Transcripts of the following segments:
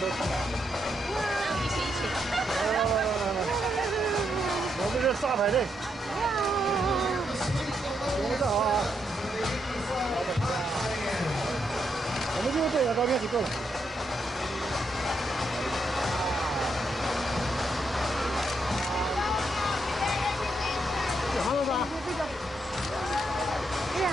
我们这沙排队，我们这好啊，我们就这张照片就够了。有吗？这个。哎呀，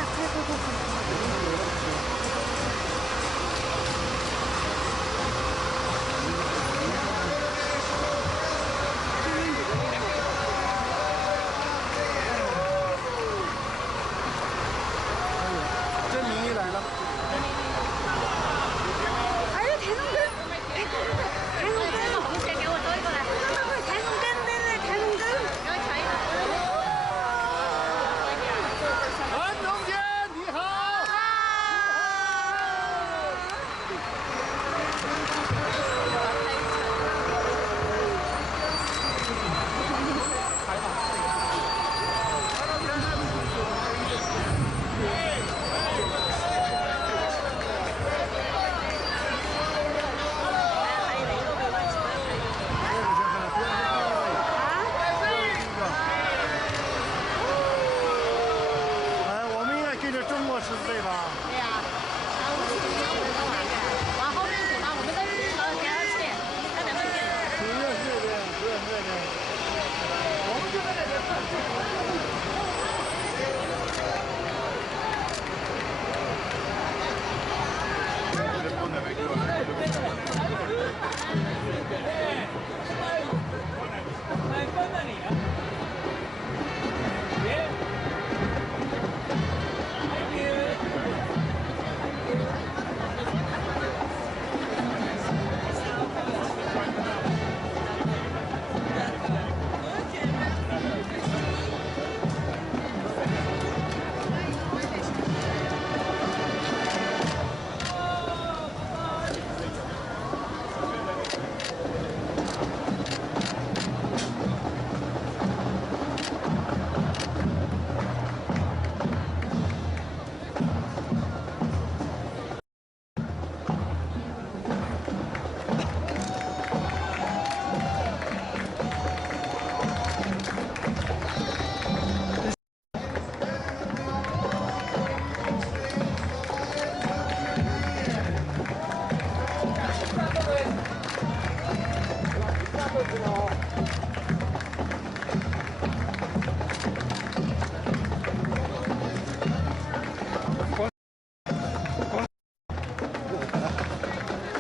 快！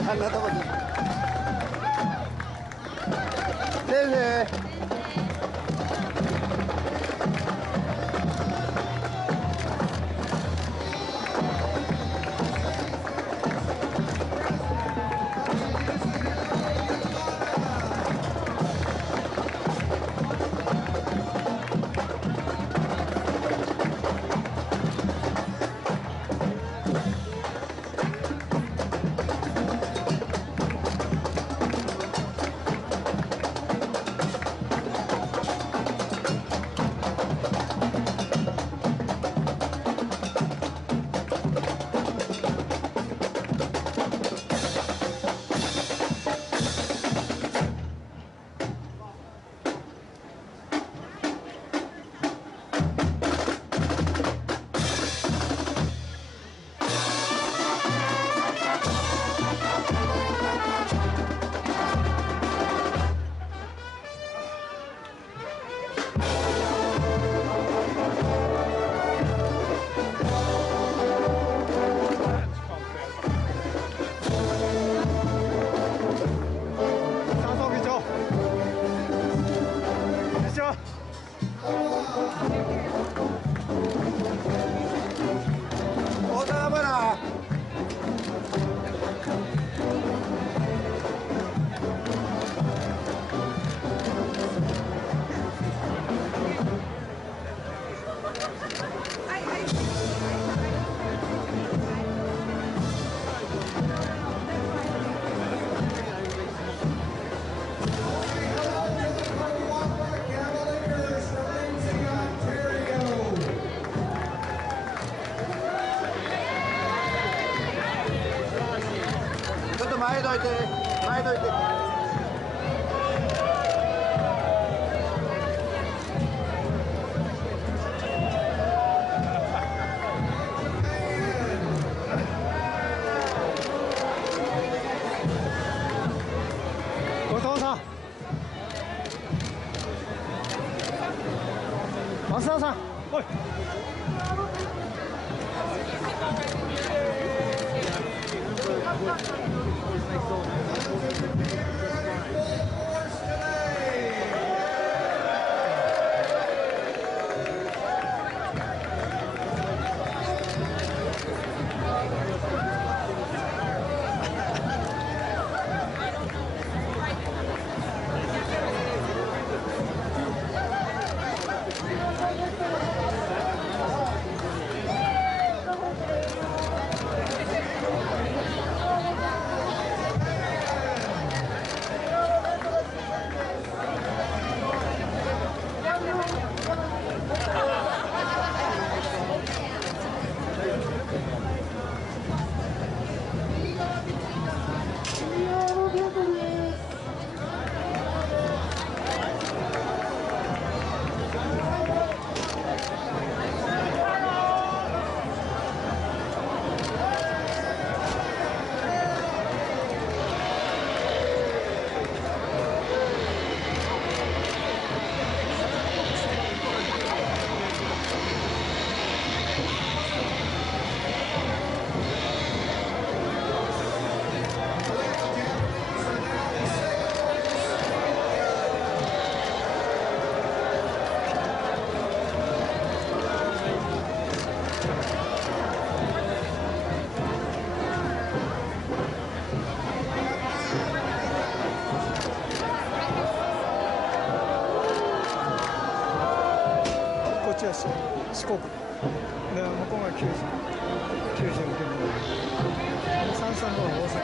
あんなとこに。先生。前どいて。前どいて。後藤さん、増田さん、おい。こっちは四国で、向こうが九州の県で、三々のは大阪。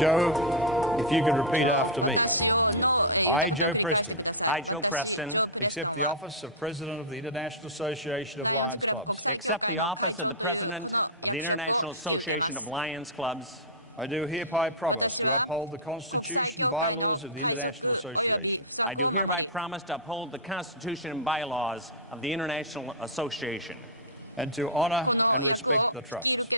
Joe, if you could repeat after me. I, Joe Preston. I, Joe Preston. Accept the office of President of the International Association of Lions Clubs. Accept the office of the President of the International Association of Lions Clubs. I do hereby promise to uphold the Constitution and bylaws of the International Association. I do hereby promise to uphold the Constitution and bylaws of the International Association. And to honour and respect the trust.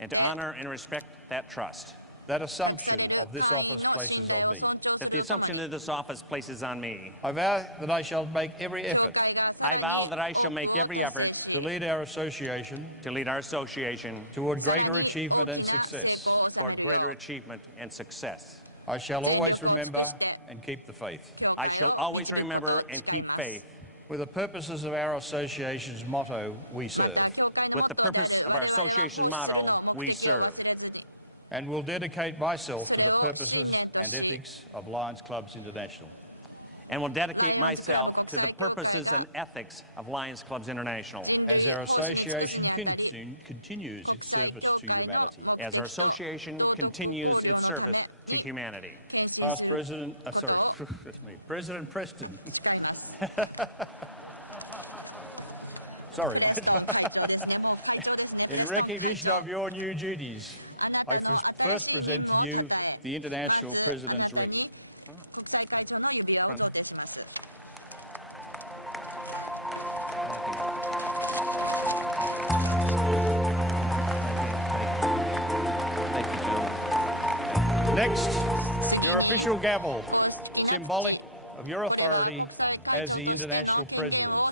And to honor and respect that trust. That assumption of this office places on me. That the assumption of this office places on me. I vow that I shall make every effort. I vow that I shall make every effort to lead our association. Toward greater achievement and success. Toward greater achievement and success. I shall always remember and keep the faith. I shall always remember and keep faith. With the purposes of our association's motto, we serve. With the purpose of our association's motto, we serve. And will dedicate myself to the purposes and ethics of Lions Clubs International. And will dedicate myself to the purposes and ethics of Lions Clubs International. As our association continues its service to humanity. As our association continues its service to humanity. Past President, sorry, that's me, President Preston. Sorry, mate. In recognition of your new duties, I first present to you the International President's Ring. Front. Thank you, Joe. Next, your official gavel, symbolic of your authority as the International President.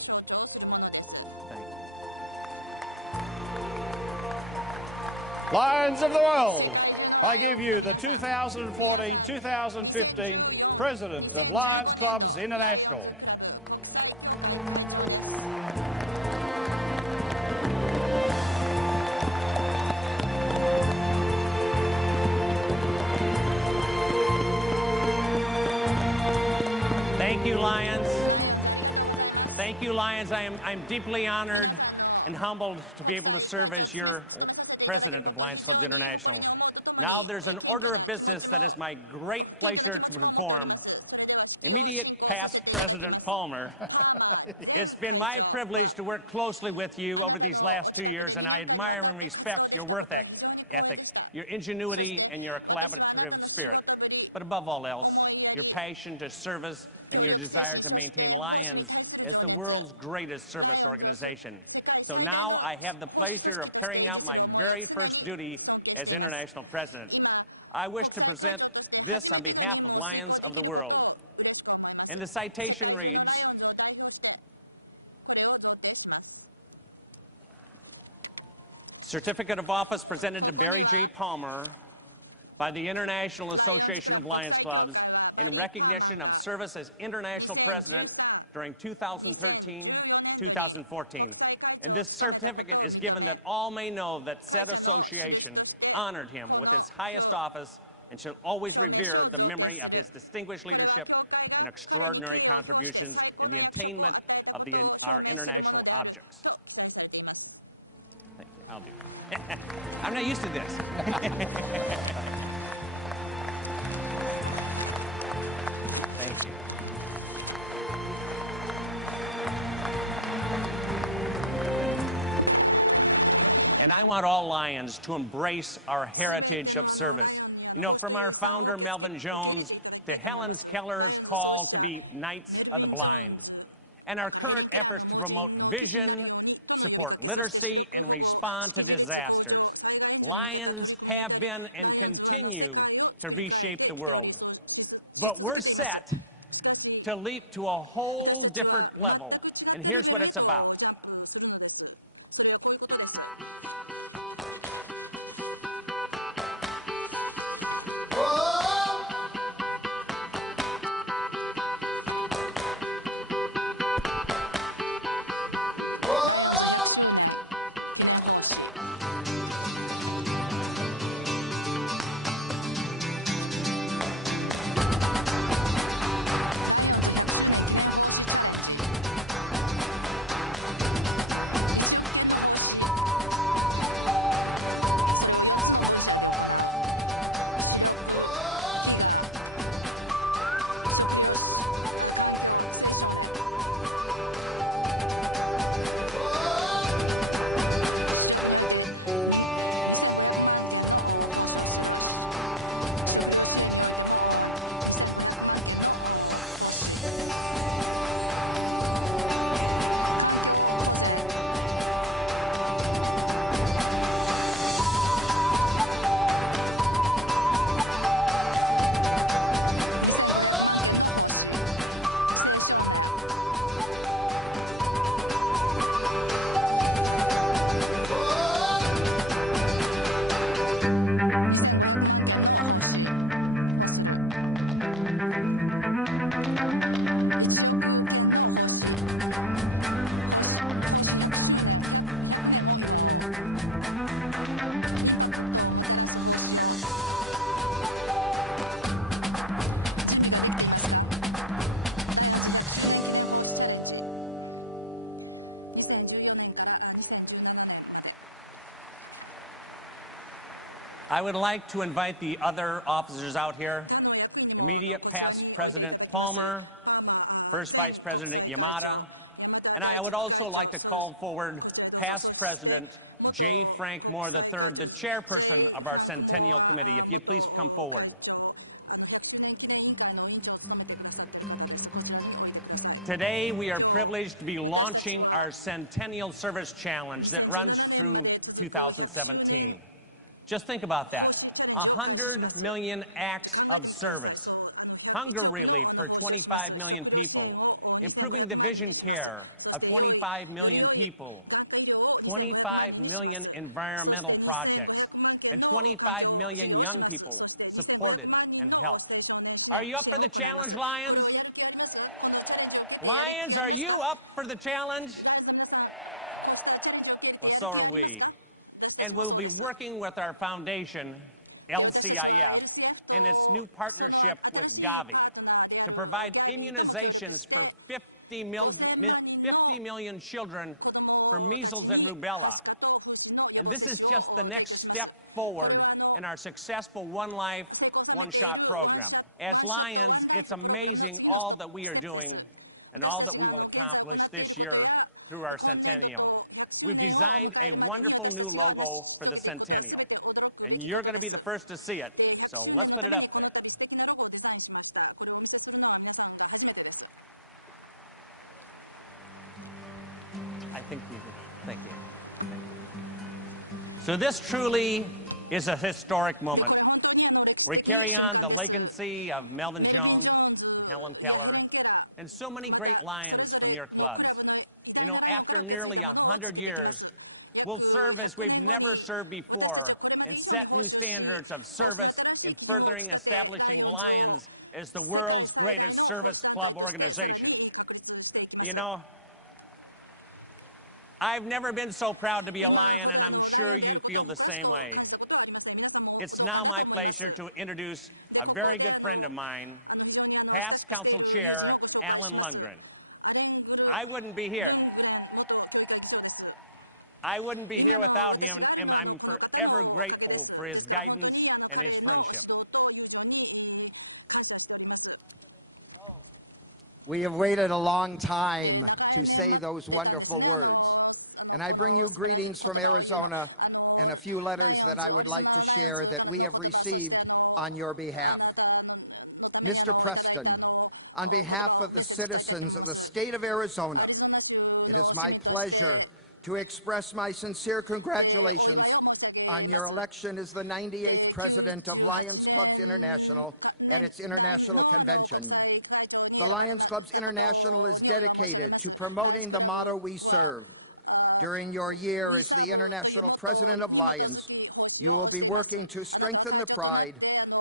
Lions of the world, I give you the 2014-2015 President of Lions Clubs International. Thank you, Lions. Thank you, Lions. I'm deeply honored and humbled to be able to serve as your president of Lions Clubs International. Now there's an order of business that is my great pleasure to perform. Immediate past President Palmer, it's been my privilege to work closely with you over these last 2 years, and I admire and respect your work ethic, your ingenuity, and your collaborative spirit. But above all else, your passion to service and your desire to maintain Lions as the world's greatest service organization. So now I have the pleasure of carrying out my very first duty as International President. I wish to present this on behalf of Lions of the World. And the citation reads, Certificate of Office presented to Barry J. Palmer by the International Association of Lions Clubs in recognition of service as International President during 2013-2014. And this certificate is given that all may know that said association honored him with his highest office and shall always revere the memory of his distinguished leadership and extraordinary contributions in the attainment of our international objects. Thank you. I'll do it. I'm not used to this. Thank you. And I want all Lions to embrace our heritage of service. You know, from our founder, Melvin Jones, to Helen Keller's call to be Knights of the Blind, and our current efforts to promote vision, support literacy, and respond to disasters. Lions have been and continue to reshape the world. But we're set to leap to a whole different level, and here's what it's about. I would like to invite the other officers out here. Immediate past President Palmer, First Vice President Yamada, and I would also like to call forward past President J. Frank Moore III, the chairperson of our Centennial Committee. If you'd please come forward. Today, we are privileged to be launching our Centennial Service Challenge that runs through 2017. Just think about that. 100 million acts of service, hunger relief for 25 million people, improving the vision care of 25 million people, 25 million environmental projects, and 25 million young people supported and helped. Are you up for the challenge, Lions? Lions, are you up for the challenge? Well, so are we. And we'll be working with our foundation, LCIF, and its new partnership with Gavi to provide immunizations for 50 million children for measles and rubella. And this is just the next step forward in our successful One Life, One Shot program. As Lions, it's amazing all that we are doing and all that we will accomplish this year through our centennial. We've designed a wonderful new logo for the centennial, and you're going to be the first to see it. So let's put it up there. I think you did. Thank you. Thank you. So this truly is a historic moment. We carry on the legacy of Melvin Jones and Helen Keller and so many great Lions from your clubs. You know, after nearly 100 years, we'll serve as we've never served before and set new standards of service in furthering establishing Lions as the world's greatest service club organization. You know, I've never been so proud to be a Lion, and I'm sure you feel the same way. It's now my pleasure to introduce a very good friend of mine, past Council Chair Alan Lundgren. I wouldn't be here without him, and I'm forever grateful for his guidance and his friendship. We have waited a long time to say those wonderful words. And I bring you greetings from Arizona and a few letters that I would like to share that we have received on your behalf. Mr. Preston, on behalf of the citizens of the state of Arizona, it is my pleasure to express my sincere congratulations on your election as the 98th President of Lions Clubs International at its International Convention. The Lions Clubs International is dedicated to promoting the motto we serve. During your year as the International President of Lions, you will be working to strengthen the pride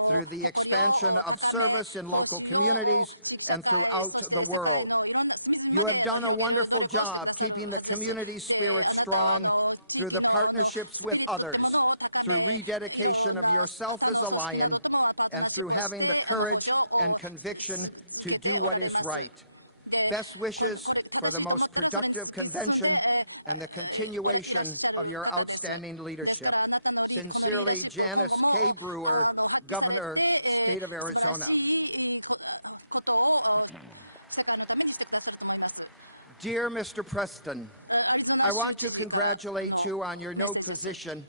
through the expansion of service in local communities and throughout the world. You have done a wonderful job keeping the community spirit strong through the partnerships with others, through rededication of yourself as a Lion, and through having the courage and conviction to do what is right. Best wishes for the most productive convention and the continuation of your outstanding leadership. Sincerely, Janice K. Brewer, Governor, State of Arizona. Dear Mr. Preston, I want to congratulate you on your new position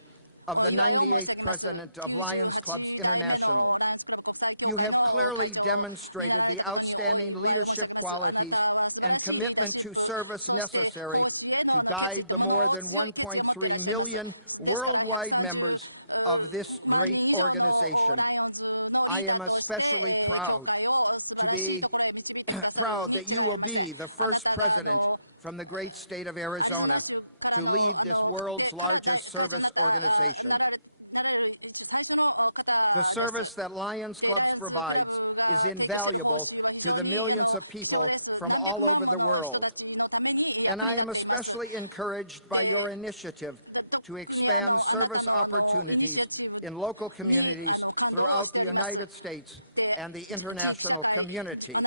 of the 98th President of Lions Clubs International. You have clearly demonstrated the outstanding leadership qualities and commitment to service necessary to guide the more than 1.3 million worldwide members of this great organization. I am especially proud to be proud that you will be the first president from the great state of Arizona to lead this world's largest service organization. The service that Lions Clubs provides is invaluable to the millions of people from all over the world. And I am especially encouraged by your initiative to expand service opportunities in local communities throughout the United States and the international community.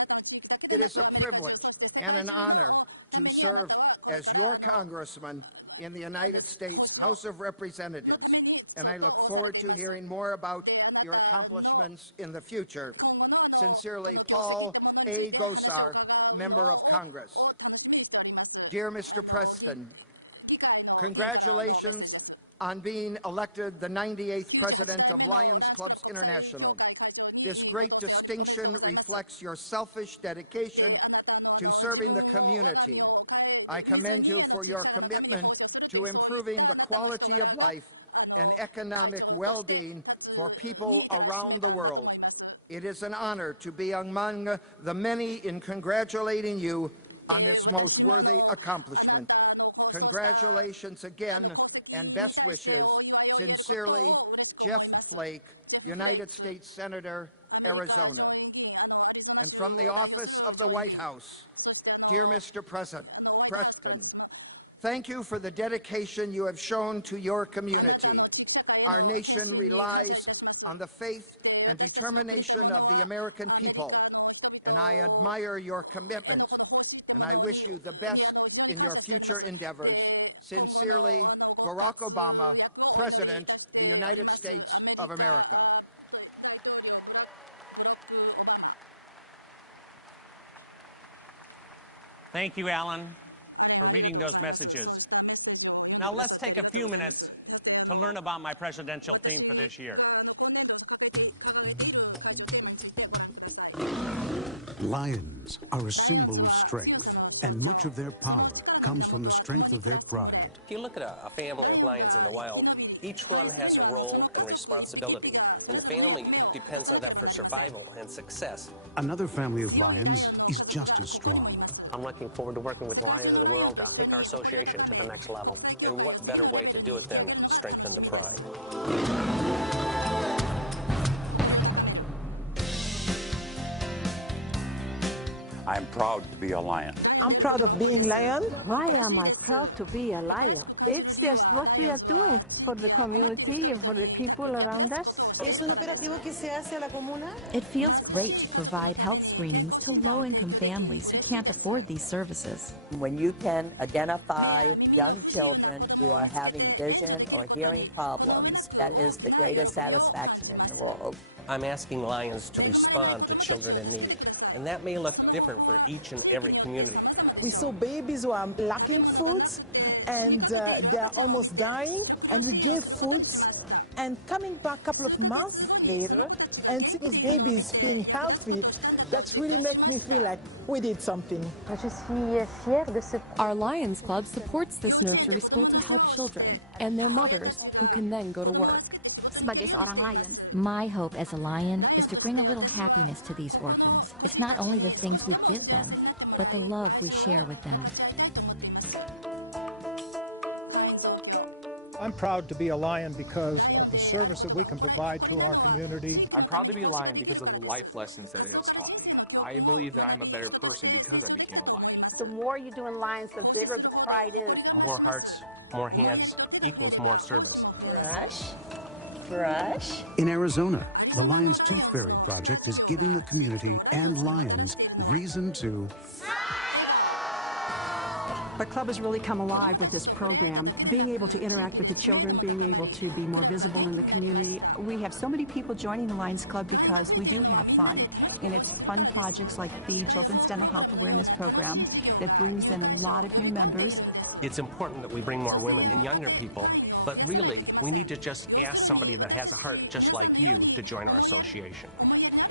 It is a privilege and an honor to serve as your congressman in the United States House of Representatives, and I look forward to hearing more about your accomplishments in the future. Sincerely, Paul A. Gosar, Member of Congress. Dear Mr. Preston, congratulations on being elected the 98th President of Lions Clubs International. This great distinction reflects your selfish dedication to serving the community. I commend you for your commitment to improving the quality of life and economic well-being for people around the world. It is an honor to be among the many in congratulating you on this most worthy accomplishment. Congratulations again and best wishes. Sincerely, Jeff Flake, United States Senator, Arizona. And from the office of the White House, dear Mr. Preston, thank you for the dedication you have shown to your community. Our nation relies on the faith and determination of the American people, and I admire your commitment, and I wish you the best in your future endeavors. Sincerely, Barack Obama, President of the United States of America. Thank you, Alan, for reading those messages. Now let's take a few minutes to learn about my presidential theme for this year. Lions are a symbol of strength, and much of their power comes from the strength of their pride. If you look at a family of lions in the wild, each one has a role and responsibility, and the family depends on that for survival and success. Another family of lions is just as strong. I'm looking forward to working with Lions of the World to take our association to the next level. And what better way to do it than strengthen the pride? I'm proud to be a lion. I'm proud of being lion. Why am I proud to be a lion? It's just what we are doing for the community and for the people around us. Es un operativo que se hace a la comuna. It feels great to provide health screenings to low-income families who can't afford these services. When you can identify young children who are having vision or hearing problems, that is the greatest satisfaction in the world. I'm asking Lions to respond to children in need, and that may look different for each and every community. We saw babies who are lacking foods and they're almost dying, and we gave foods, and coming back a couple of months later and see those babies being healthy, that's really make me feel like we did something. Our Lions Club supports this nursery school to help children and their mothers who can then go to work. Sebagai seorang lion, my hope as a lion is to bring a little happiness to these orphans. It's not only the things we give them, but the love we share with them. I'm proud to be a lion because of the service that we can provide to our community. I'm proud to be a lion because of the life lessons that it has taught me. I believe that I'm a better person because I became a lion. The more you do in Lions, the bigger the pride is. More hearts, more hands equals more service. Brush. In Arizona, the Lions Tooth Fairy Project is giving the community and lions reason to... The club has really come alive with this program, being able to interact with the children, being able to be more visible in the community. We have so many people joining the Lions Club because we do have fun, and it's fun projects like the Children's Dental Health Awareness Program that brings in a lot of new members. It's important that we bring more women and younger people, but really, we need to just ask somebody that has a heart just like you to join our association.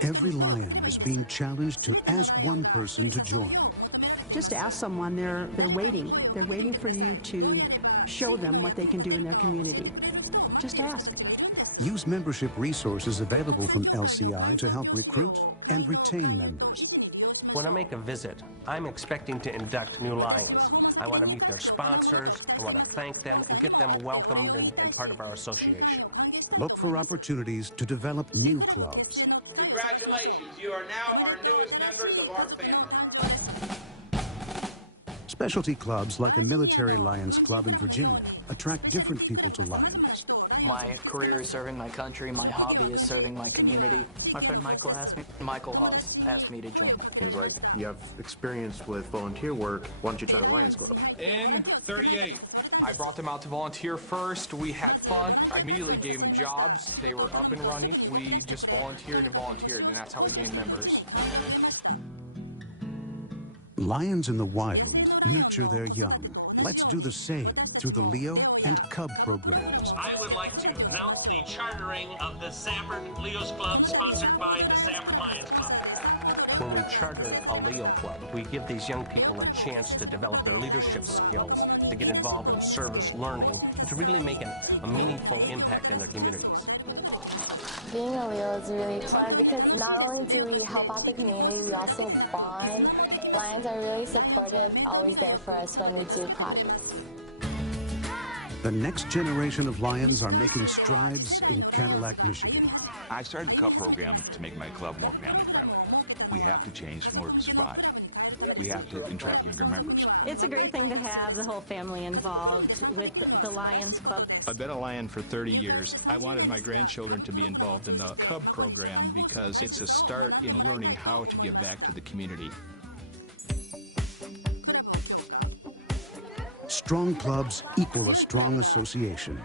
Every lion is being challenged to ask one person to join. Just ask someone, they're waiting. They're waiting for you to show them what they can do in their community. Just ask. Use membership resources available from LCI to help recruit and retain members. When I make a visit, I'm expecting to induct new lions. I want to meet their sponsors, I want to thank them, and get them welcomed and part of our association. Look for opportunities to develop new clubs. Congratulations, you are now our newest members of our family. Specialty clubs like a military Lions Club in Virginia attract different people to Lions. My career is serving my country. My hobby is serving my community. My friend Michael Haas asked me to join. He was like, you have experience with volunteer work. Why don't you try the Lions Club? In 38, I brought them out to volunteer first. We had fun. I immediately gave them jobs. They were up and running. We just volunteered, and that's how we gained members. Lions in the wild nurture their young. Let's do the same through the Leo and Cub programs. I would like to announce the chartering of the Sanford Leo's Club, sponsored by the Sanford Lions Club. When we charter a Leo Club, we give these young people a chance to develop their leadership skills, to get involved in service learning, and to really make a meaningful impact in their communities. Being a Leo is really fun because not only do we help out the community, we also bond. Lions are really supportive, always there for us when we do projects. The next generation of Lions are making strides in Cadillac, Michigan. I started the Cub program to make my club more family-friendly. We have to change in order to survive. We have to attract younger members. It's a great thing to have the whole family involved with the Lions Club. I've been a Lion for 30 years. I wanted my grandchildren to be involved in the Cub program because it's a start in learning how to give back to the community. Strong clubs equal a strong association.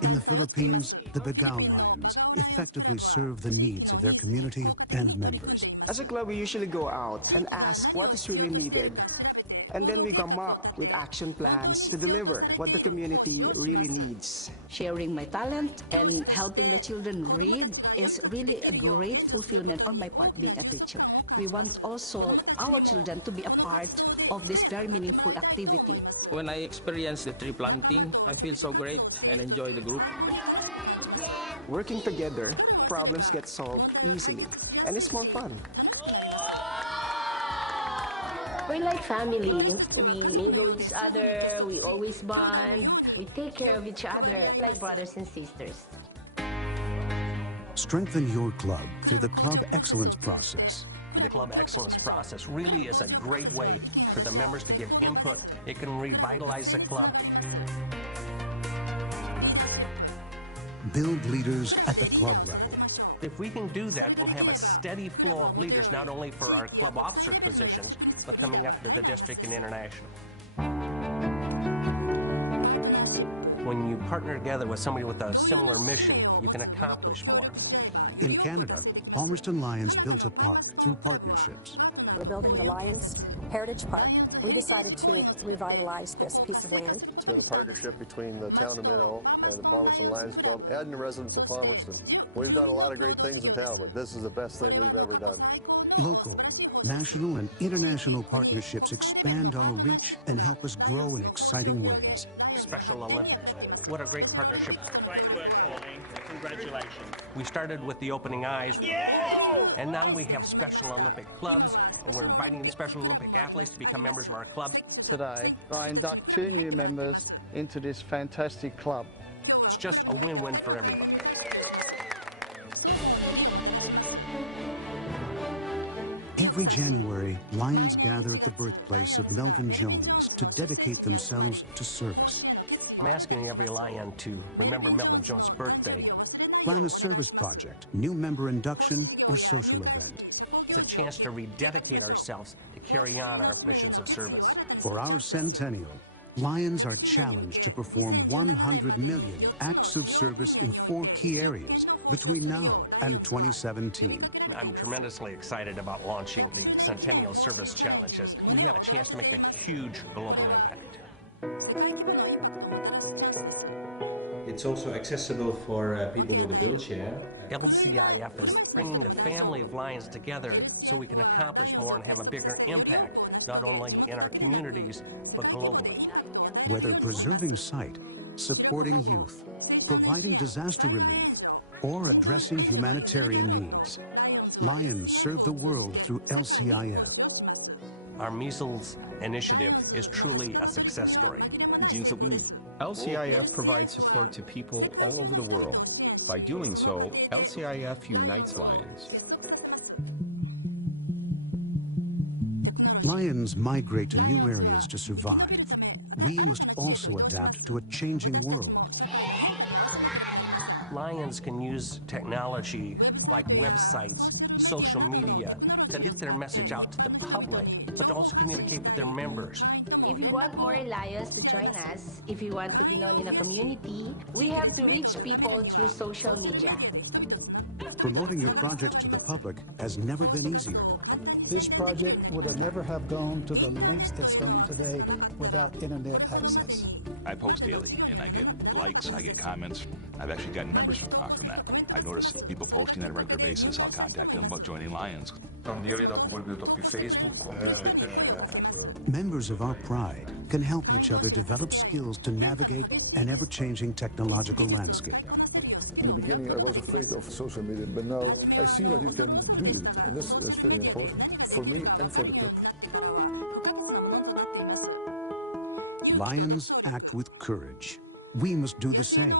In the Philippines, the Bagao Lions effectively serve the needs of their community and members. As a club, we usually go out and ask what is really needed. And then we come up with action plans to deliver what the community really needs. Sharing my talent and helping the children read is really a great fulfillment on my part being a teacher. We want also our children to be a part of this very meaningful activity. When I experience the tree planting, I feel so great and enjoy the group. Working together, problems get solved easily, and it's more fun. We're like family. We mingle with each other, we always bond, we take care of each other like brothers and sisters. Strengthen your club through the Club Excellence process. The Club Excellence process really is a great way for the members to give input. It can revitalize the club. Build leaders at the club level. If we can do that, we'll have a steady flow of leaders, not only for our club officer positions, but coming up to the district and international. When you partner together with somebody with a similar mission, you can accomplish more. In Canada, Palmerston Lions built a park through partnerships. We're building the Lions Heritage Park. We decided to revitalize this piece of land. It's been a partnership between the town of Minnow and the Palmerston Lions Club and the residents of Palmerston. We've done a lot of great things in town, but this is the best thing we've ever done. Local, national, and international partnerships expand our reach and help us grow in exciting ways. Special Olympics. What a great partnership. Great work, Pauline. Congratulations. We started with the opening eyes, and now we have Special Olympic clubs, and we're inviting the Special Olympic athletes to become members of our clubs. Today, I induct 2 new members into this fantastic club. It's just a win-win for everybody. Every January, Lions gather at the birthplace of Melvin Jones to dedicate themselves to service. I'm asking every Lion to remember Melvin Jones' birthday. Plan a service project, new member induction, or social event. It's a chance to rededicate ourselves to carry on our missions of service. For our centennial, Lions are challenged to perform 100 million acts of service in 4 key areas between now and 2017. I'm tremendously excited about launching the Centennial Service Challenges. We have a chance to make a huge global impact. It's also accessible for people with a wheelchair. LCIF is bringing the family of Lions together so we can accomplish more and have a bigger impact, not only in our communities, but globally. Whether preserving sight, supporting youth, providing disaster relief, or addressing humanitarian needs, Lions serve the world through LCIF. Our measles initiative is truly a success story. LCIF provides support to people all over the world. By doing so, LCIF unites Lions. Lions migrate to new areas to survive. We must also adapt to a changing world. Lions can use technology like websites, social media, to get their message out to the public, but to also communicate with their members. If you want more Lions to join us, if you want to be known in a community, we have to reach people through social media. Promoting your projects to the public has never been easier. This project would have never have gone to the lengths that's gone today without internet access. I post daily, and I get likes, I get comments. I've actually gotten members from that. I notice people posting on a regular basis. I'll contact them about joining Lions. Members of our pride can help each other develop skills to navigate an ever-changing technological landscape. In the beginning, I was afraid of social media, but now I see what you can do with it, and this is very important for me and for the club. Lions act with courage. We must do the same.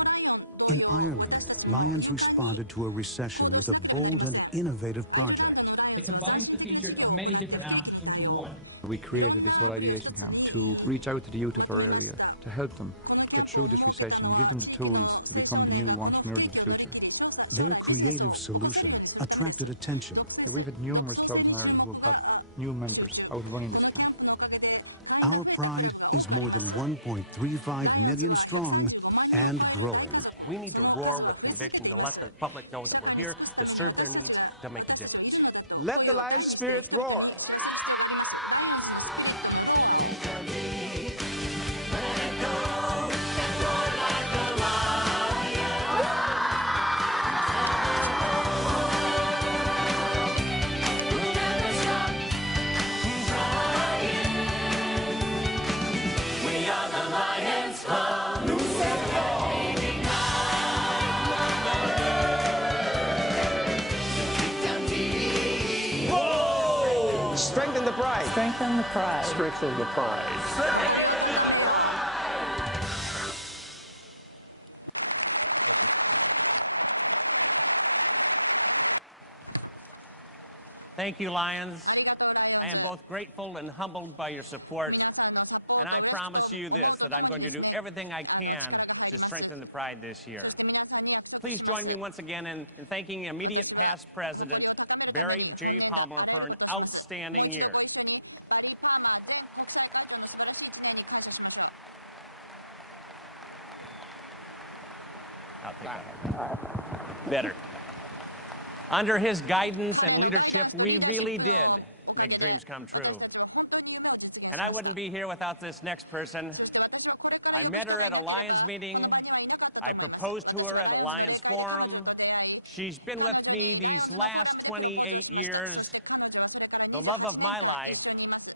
In Ireland, Lions responded to a recession with a bold and innovative project. It combines the features of many different apps into one. We created this whole ideation camp to reach out to the youth of our area, to help them get through this recession and give them the tools to become the new entrepreneurs of the future. Their creative solution attracted attention. We've had numerous clubs in Ireland who have got new members out running this camp. Our pride is more than 1.35 million strong and growing. We need to roar with conviction to let the public know that we're here to serve their needs, to make a difference. Let the Lions spirit roar. Strengthen the pride. Strengthen the pride. Strengthen the pride. Thank you, Lions. I am both grateful and humbled by your support. And I promise you this, that I'm going to do everything I can to strengthen the pride this year. Please join me once again in thanking immediate past president Barry J. Palmer for an outstanding year. I'll take that. Better. Under his guidance and leadership, we really did make dreams come true. And I wouldn't be here without this next person. I met her at a Lions meeting. I proposed to her at a Lions forum. She's been with me these last 28 years. The love of my life,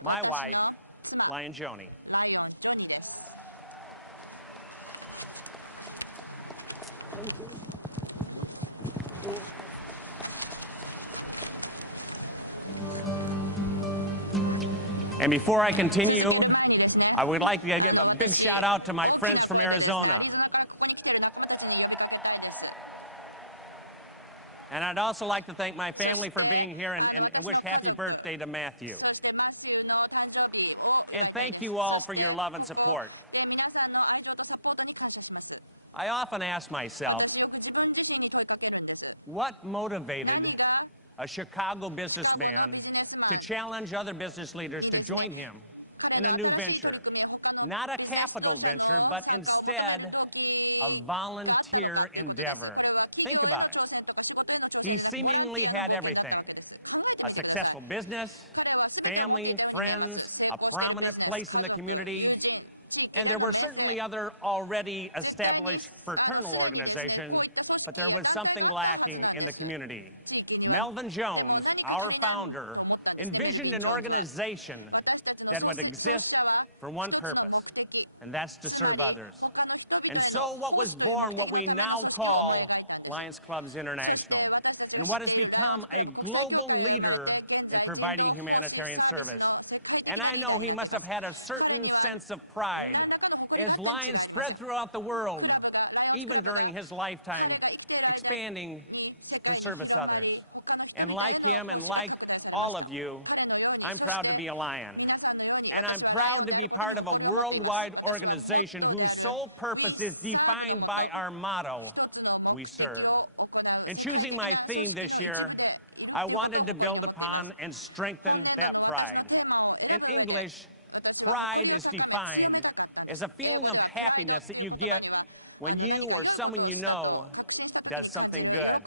my wife, Lion Joni. Thank you. And before I continue, I would like to give a big shout out to my friends from Arizona. And I'd also like to thank my family for being here and wish happy birthday to Matthew. And thank you all for your love and support. I often ask myself, what motivated a Chicago businessman to challenge other business leaders to join him in a new venture? Not a capital venture, but instead a volunteer endeavor. Think about it. He seemingly had everything: a successful business, family, friends, a prominent place in the community, and there were certainly other already established fraternal organizations, but there was something lacking in the community. Melvin Jones, our founder, envisioned an organization that would exist for one purpose, and that's to serve others. And so what was born what we now call Lions Clubs International, and what has become a global leader in providing humanitarian service. And I know he must have had a certain sense of pride as Lions spread throughout the world, even during his lifetime, expanding to service others. And like him and like all of you, I'm proud to be a Lion. And I'm proud to be part of a worldwide organization whose sole purpose is defined by our motto, we serve. In choosing my theme this year, I wanted to build upon and strengthen that pride. In English, pride is defined as a feeling of happiness that you get when you or someone you know does something good.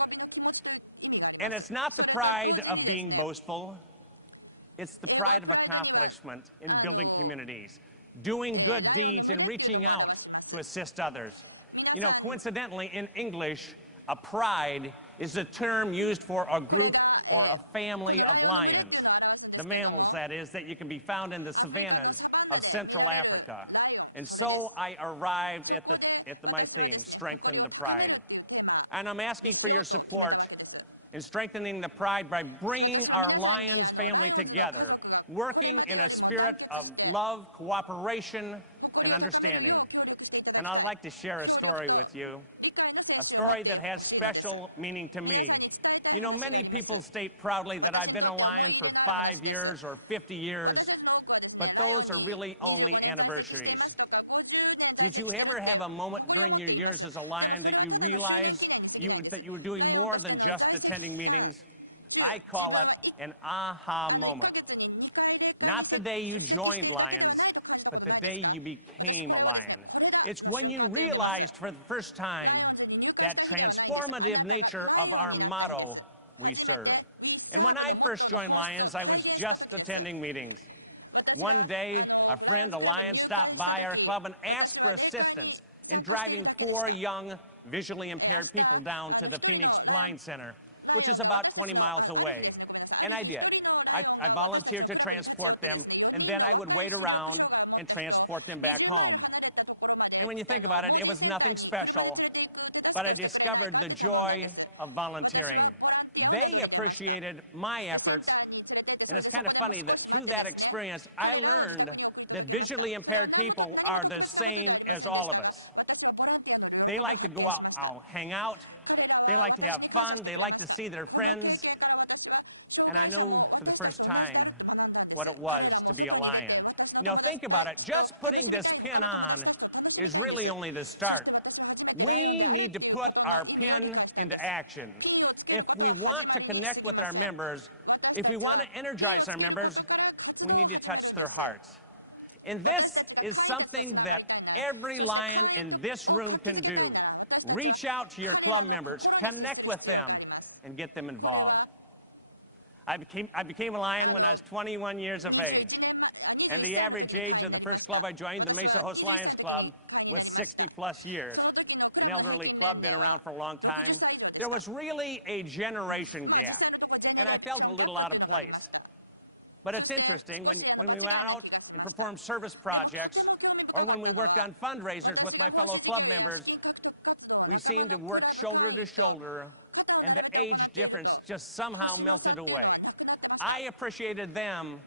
And it's not the pride of being boastful. It's the pride of accomplishment in building communities, doing good deeds, and reaching out to assist others. You know, coincidentally, in English, a pride is a term used for a group or a family of lions, the mammals, that is, that you can be found in the savannas of Central Africa. And so I arrived at my theme, strengthen the pride. And I'm asking for your support in strengthening the pride by bringing our Lions family together, working in a spirit of love, cooperation, and understanding. And I'd like to share a story with you. a story that has special meaning to me. You know, many people state proudly that I've been a Lion for 5 years or 50 years, but those are really only anniversaries. Did you ever have a moment during your years as a Lion that you realized that you were doing more than just attending meetings? I call it an aha moment. Not the day you joined Lions, but the day you became a Lion. It's when you realized for the first time that transformative nature of our motto, we serve. And when I first joined Lions, I was just attending meetings. One day, a friend, a Lion, stopped by our club and asked for assistance in driving 4 young, visually impaired people down to the Phoenix Blind Center, which is about 20 miles away. And I did. I volunteered to transport them, and then I would wait around and transport them back home. And when you think about it, it was nothing special, but I discovered the joy of volunteering. They appreciated my efforts, and it's kind of funny that through that experience, I learned that visually impaired people are the same as all of us. They like to go out, hang out, they like to have fun, they like to see their friends, and I knew for the first time what it was to be a Lion. You know, think about it, just putting this pin on is really only the start. We need to put our pin into action. If we want to connect with our members, if we want to energize our members, we need to touch their hearts. And this is something that every Lion in this room can do. Reach out to your club members, connect with them, and get them involved. I became a Lion when I was 21 years of age. And the average age of the first club I joined, the Mesa Host Lions Club, was 60-plus years. An elderly club, been around for a long time. There was really a generation gap, and I felt a little out of place. But it's interesting, when we went out and performed service projects, or when we worked on fundraisers with my fellow club members, we seemed to work shoulder to shoulder, and the age difference just somehow melted away. I appreciated them,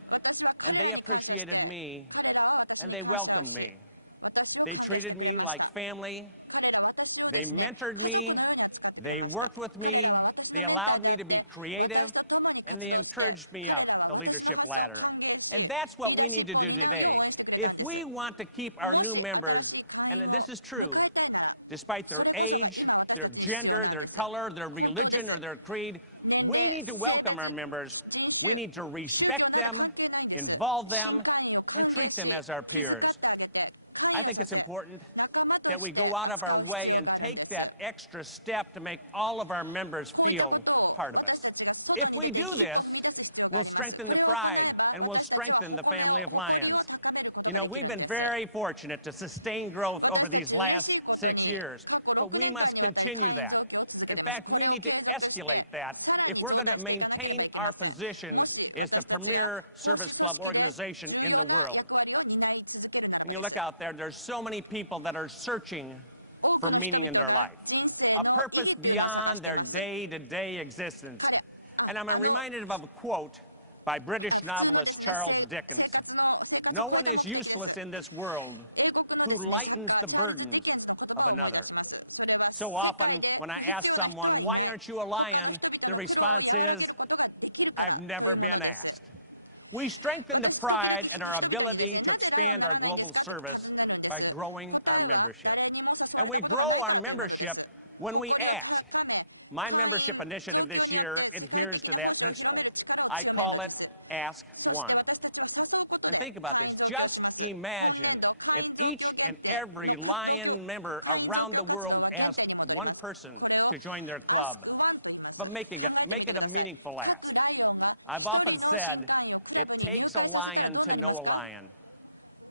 and they appreciated me, and they welcomed me. They treated me like family. They mentored me, they worked with me, they allowed me to be creative, and they encouraged me up the leadership ladder. And that's what we need to do today. If we want to keep our new members, and this is true, despite their age, their gender, their color, their religion, or their creed, we need to welcome our members. We need to respect them, involve them, and treat them as our peers. I think it's important that we go out of our way and take that extra step to make all of our members feel part of us. If we do this, we'll strengthen the pride and we'll strengthen the family of Lions. You know, we've been very fortunate to sustain growth over these last 6 years, but we must continue that. In fact, we need to escalate that if we're going to maintain our position as the premier service club organization in the world. When you look out there, there's so many people that are searching for meaning in their life, a purpose beyond their day-to-day existence. And I'm reminded of a quote by British novelist Charles Dickens. "No one is useless in this world who lightens the burdens of another." So often when I ask someone, "Why aren't you a Lion?" the response is, "I've never been asked." We strengthen the pride and our ability to expand our global service by growing our membership. And we grow our membership when we ask. My membership initiative this year adheres to that principle. I call it Ask One. And think about this. Just imagine if each and every Lion member around the world asked one person to join their club, but make it a meaningful ask. I've often said, it takes a Lion to know a Lion,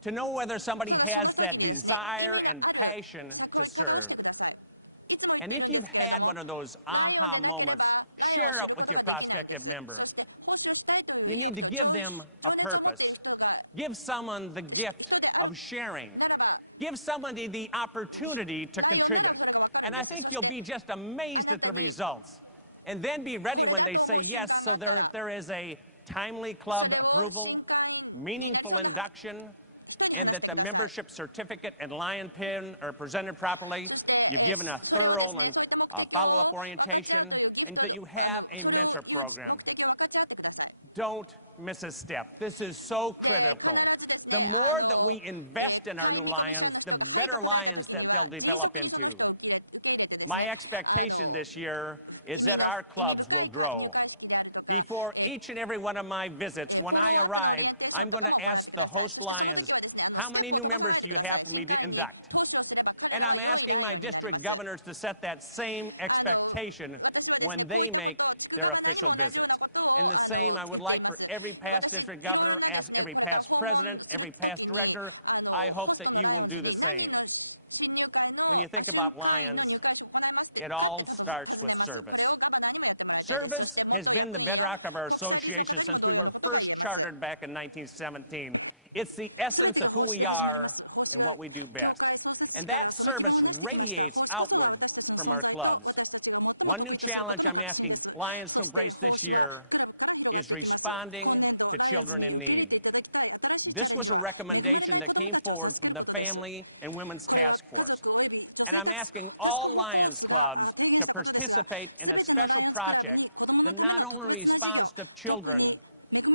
to know whether somebody has that desire and passion to serve. And if you've had one of those aha moments, share it with your prospective member. You need to give them a purpose. Give someone the gift of sharing. Give somebody the opportunity to contribute. And I think you'll be just amazed at the results. And then be ready when they say yes, so there is a timely club approval, meaningful induction, and that the membership certificate and lion pin are presented properly. You've given a thorough and follow-up orientation, and that you have a mentor program. Don't miss a step. This is so critical. The more that we invest in our new lions, the better lions that they'll develop into. My expectation this year is that our clubs will grow. Before each and every one of my visits, when I arrive, I'm going to ask the host lions, how many new members do you have for me to induct? And I'm asking my district governors to set that same expectation when they make their official visits. And the same I would like for every past district governor, ask every past president, every past director. I hope that you will do the same. When you think about lions, it all starts with service. Service has been the bedrock of our association since we were first chartered back in 1917. It's the essence of who we are and what we do best. And that service radiates outward from our clubs. One new challenge I'm asking Lions to embrace this year is responding to children in need. This was a recommendation that came forward from the Family and Women's Task Force. And I'm asking all Lions clubs to participate in a special project that not only responds to children,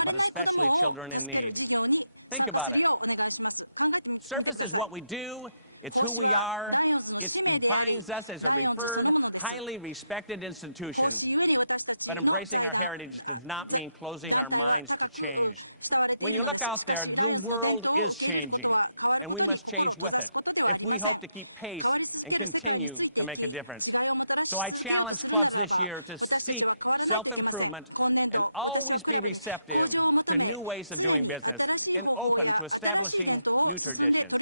but especially children in need. Think about it. Service is what we do. It's who we are. It defines us as a referred, highly respected institution. But embracing our heritage does not mean closing our minds to change. When you look out there, the world is changing, and we must change with it if we hope to keep pace and continue to make a difference. So I challenge clubs this year to seek self-improvement and always be receptive to new ways of doing business and open to establishing new traditions.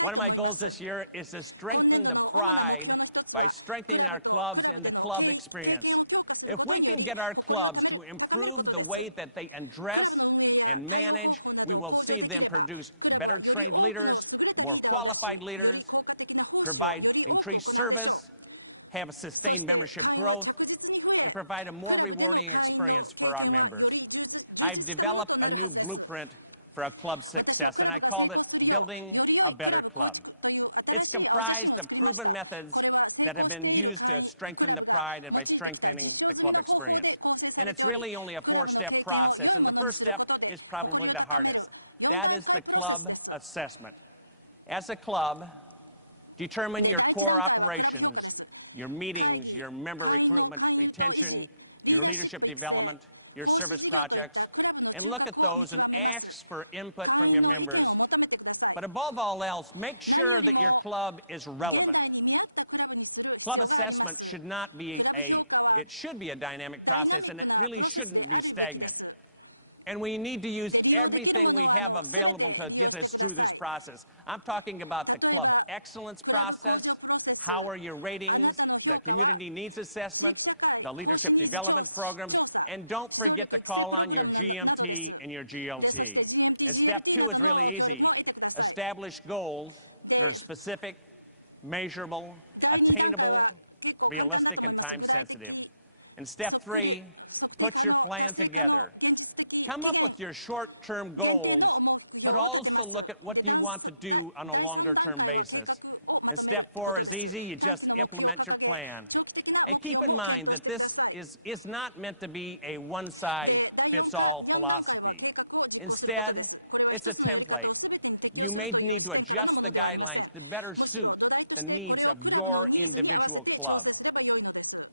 One of my goals this year is to strengthen the pride by strengthening our clubs and the club experience. If we can get our clubs to improve the way that they address and manage, we will see them produce better trained leaders, more qualified leaders, provide increased service, have a sustained membership growth, and provide a more rewarding experience for our members. I've developed a new blueprint for a club success, and I called it Building a Better Club. It's comprised of proven methods that have been used to strengthen the pride and by strengthening the club experience. And it's really only a 4-step process, and the first step is probably the hardest. That is the club assessment. As a club, determine your core operations, your meetings, your member recruitment, retention, your leadership development, your service projects, and look at those and ask for input from your members. But above all else, make sure that your club is relevant. Club assessment should not be it should be a dynamic process, and it really shouldn't be stagnant. And we need to use everything we have available to get us through this process. I'm talking about the club excellence process, how are your ratings, the community needs assessment, the leadership development programs, and don't forget to call on your GMT and your GLT. And step 2 is really easy. Establish goals that are specific, measurable, attainable, realistic, and time sensitive. And step 3, put your plan together. Come up with your short-term goals, but also look at what you want to do on a longer-term basis. And step 4 is easy. You just implement your plan. And keep in mind that this is not meant to be a one-size-fits-all philosophy. Instead, it's a template. You may need to adjust the guidelines to better suit the needs of your individual club.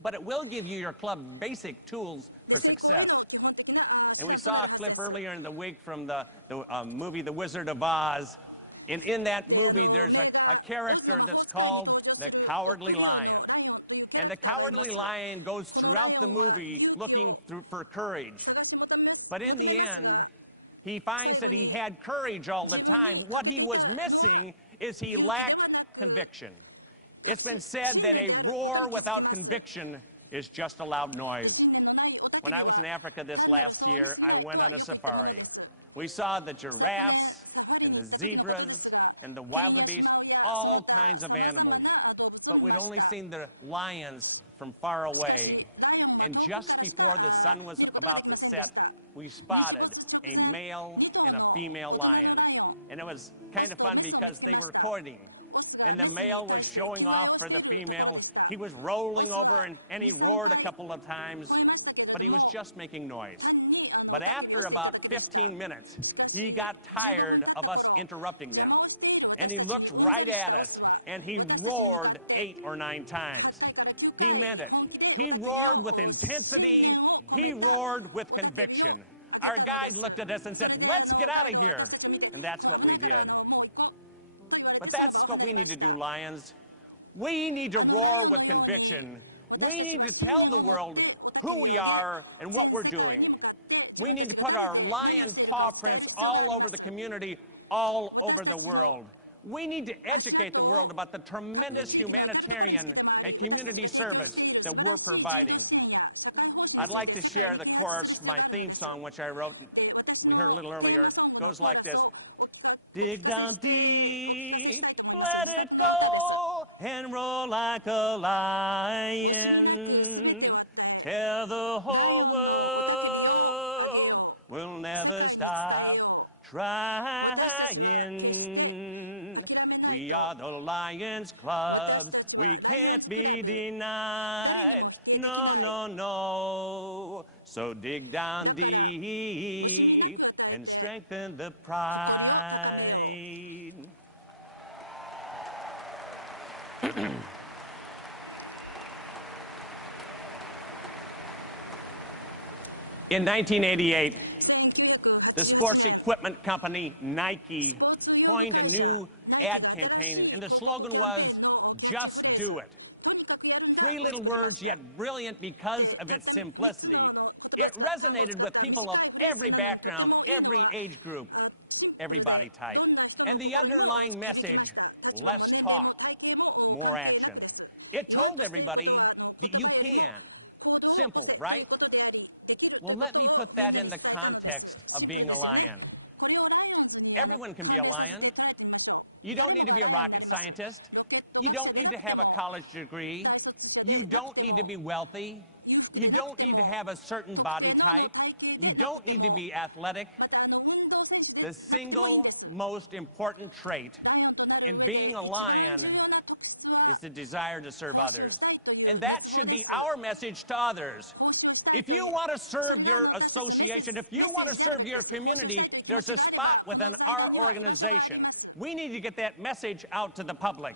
But it will give you your club basic tools for success. And we saw a clip earlier in the week from the movie The Wizard of Oz. And in that movie, there's a character that's called the Cowardly Lion. And the Cowardly Lion goes throughout the movie looking for courage. But in the end, he finds that he had courage all the time. What he was missing is he lacked conviction. It's been said that a roar without conviction is just a loud noise. When I was in Africa this last year, I went on a safari. We saw the giraffes and the zebras and the wildebeest, all kinds of animals. But we'd only seen the lions from far away. And just before the sun was about to set, we spotted a male and a female lion. and it was kind of fun because they were courting, and the male was showing off for the female. He was rolling over and he roared a couple of times, but he was just making noise. But after about 15 minutes, he got tired of us interrupting them. And he looked right at us, and he roared 8 or 9 times. He meant it. He roared with intensity. He roared with conviction. Our guide looked at us and said, "Let's get out of here." And that's what we did. But that's what we need to do, Lions. We need to roar with conviction. We need to tell the world who we are and what we're doing. We need to put our lion paw prints all over the community, all over the world. We need to educate the world about the tremendous humanitarian and community service that we're providing. I'd like to share the chorus of my theme song, which I wrote, we heard a little earlier. It goes like this. Dig down deep, let it go, and roar like a lion. Tell the whole world we'll never stop trying. We are the Lions Clubs, we can't be denied. No, no, no. So dig down deep and strengthen the pride. In 1988, the sports equipment company Nike coined a new ad campaign, and the slogan was, "Just do it." 3 little words, yet brilliant because of its simplicity. It resonated with people of every background, every age group, every body type. And the underlying message, less talk, more action. It told everybody that you can. Simple, right? Well, let me put that in the context of being a lion. Everyone can be a lion. You don't need to be a rocket scientist. You don't need to have a college degree. You don't need to be wealthy. You don't need to have a certain body type. You don't need to be athletic. The single most important trait in being a lion is the desire to serve others. And that should be our message to others. If you want to serve your association, if you want to serve your community, there's a spot within our organization. We need to get that message out to the public.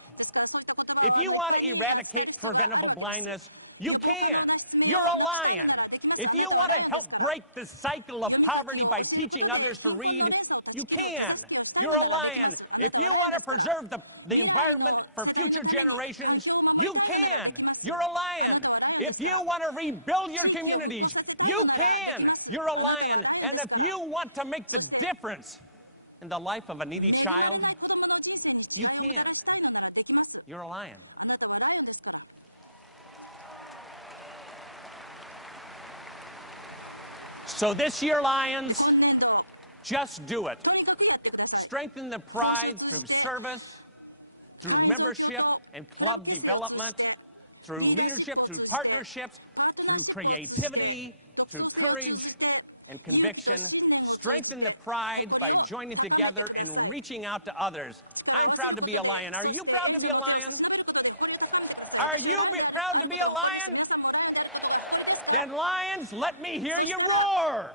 If you want to eradicate preventable blindness, you can. You're a lion. If you want to help break the cycle of poverty by teaching others to read, you can. You're a lion. If you want to preserve the environment for future generations, you can. You're a lion. If you want to rebuild your communities, you can. You're a lion. And if you want to make the difference in the life of a needy child, you can. You're a lion. So this year, Lions, just do it. Strengthen the pride through service, through membership and club development, through leadership, through partnerships, through creativity, through courage and conviction. Strengthen the pride by joining together and reaching out to others. I'm proud to be a lion. Are you proud to be a lion? Are you proud to be a lion? Then, lions, let me hear you roar.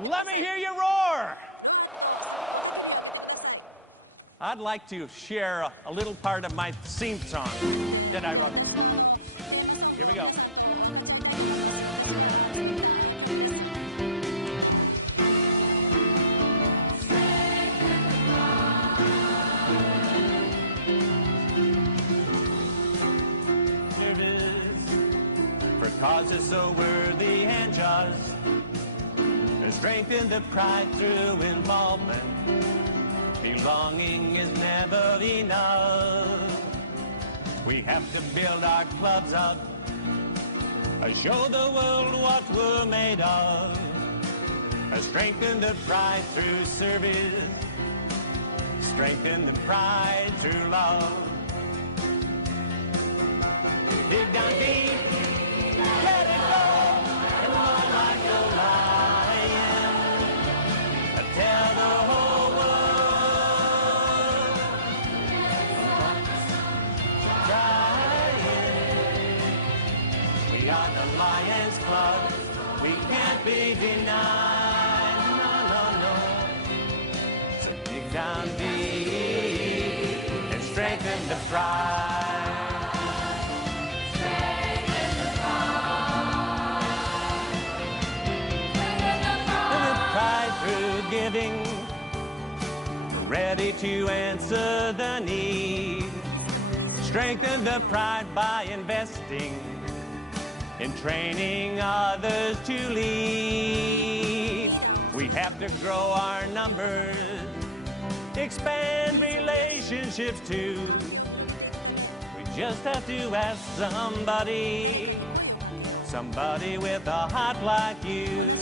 Let me hear you roar. I'd like to share a little part of my theme song that I wrote. Here we go. Causes so worthy and just, to strengthen the pride through involvement. Belonging is never enough. We have to build our clubs up, show the world what we're made of. Strengthen the pride through service, strengthen the pride through love. Dig down deep, let it go, and roar like a lion. Tell the the Lions Club. We can't be denied. No, no, no. So dig down deep and strengthen the pride. Strengthen the pride. Strengthen the pride. And the pride through giving, ready to answer the need. Strengthen the pride by investing in training others to lead. We have to grow our numbers, expand relationships too. We just have to ask somebody with a heart like you.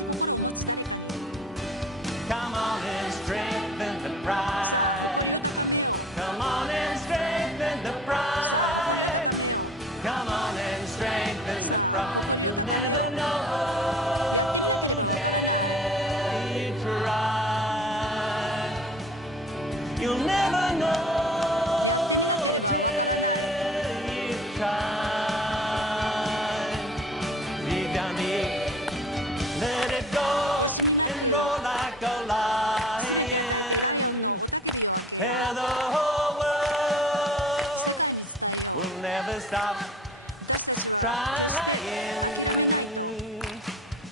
Come on and strengthen the pride. Come on and strengthen the pride. Come on and strengthen the pride. You'll never know till you try. You'll never know till you try. Deep down deep, let it go and roll like a lion. Tell the whole world we'll never stop trying.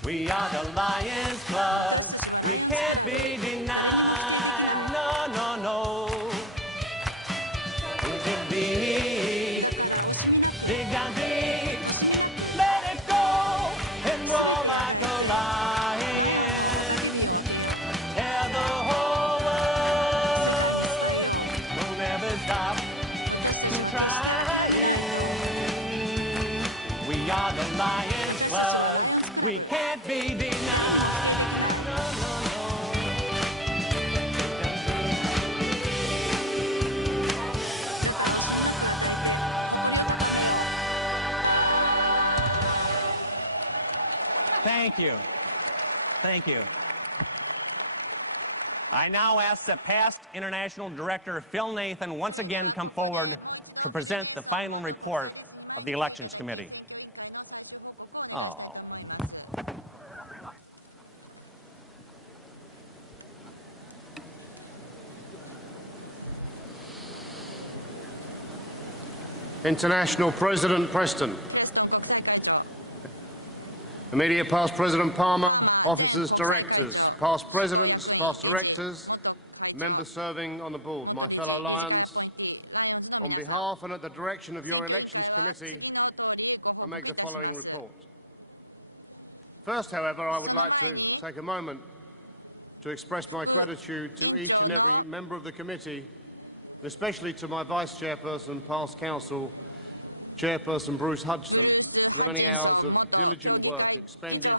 We are the Lions Club. We can't be denied. No, no, no. Dig deep, dig down deep. Let it go and roll like a lion. Tell the whole world we'll never stop trying. We are the Lions Club. We can't be denied. No, no, no. Thank you. Thank you. I now ask that past International Director Phil Nathan once again come forward to present the final report of the Elections Committee. Oh. International President Preston. Immediate past President Palmer, officers, directors, past presidents, past directors, members serving on the board, my fellow Lions, on behalf and at the direction of your Elections Committee, I make the following report. First, however, I would like to take a moment to express my gratitude to each and every member of the committee, and especially to my Vice Chairperson, past Council, Chairperson Bruce Hudson, for the many hours of diligent work expended